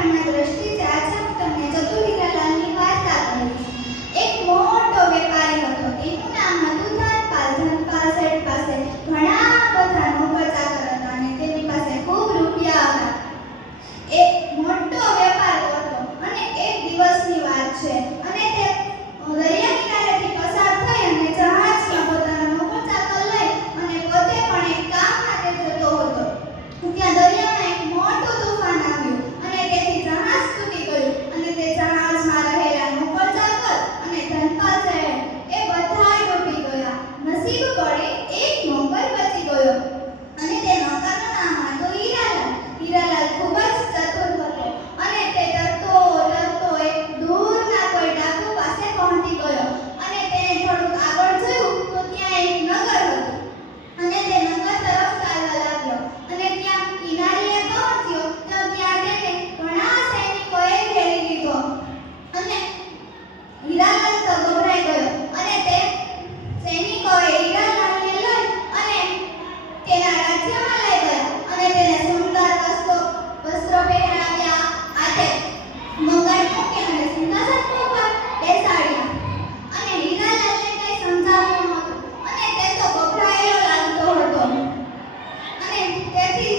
વેપારના દ્રષ્ટિથી આજે હું તમને ચતુર હીરાલાલની વાર્તા કહીશ. એક મોટો વેપારી હતો. તેનું નામ હતું ધનપાલ. ધનપાલ શેઠ પાસે ઘણા બધા નોકર ચાકર હતા અને તેની પાસે ખૂબ રૂપિયા હતા. એક મોટો વેપાર કરતો અને એક દિવસની વાત છે અને તે દરિયા કિનારેથી પસાર થઈ અને જહાજમાં પોતાના નોકર ચાકર લઈ અને પોતે પણ એક કામ માટે જતો હતો. ત્યાં દરિયામાં એક મોટું તોફાન આવ્યું અને તેથી જહાજ તૂટી ગયું અને તે જહાજમાં રહેલા નોકર ચાકર અને ધનપાલ શેઠ એ બધાય ડૂબી ગયા. નસીબ વડે એક નોકર બચી ગયો અને તે નોકરનું નામ હતું હીરાલાલ. હીરાલાલ ખૂબ જ ચતુર હતો અને તે તરતો એક દૂરના કોઈ ટાપુ પાસે પહોંચી ગયો અને તેને થોડુંક આગળ જોયું તો ત્યાં એક નગર હતું અને તે નગર તરફ ચાલવા લાગ્યો અને ત્યાં કિનારીએ પહોંચ્યો તો ત્યાં તેને ઘણા સૈનિકોએ ઘેરી લીધો અને હીરાલાલ તો ગભરાઈ ગયો અને તે સૈનિકોએ હીરાલાલને લઈ અને તેના રાજ્યમાં લઈ ગયા અને તેને સુંદર વસ્ત્રો પહેરાવ્યા, હાથે મંગળ મૂકી અને સિંહાસન ઉપર બેસાડ્યા અને હીરાલાલને કંઈ સમજાવ્યું નહોતું અને તે તો ગભરાયેલો લાગતો હતો અને તેથી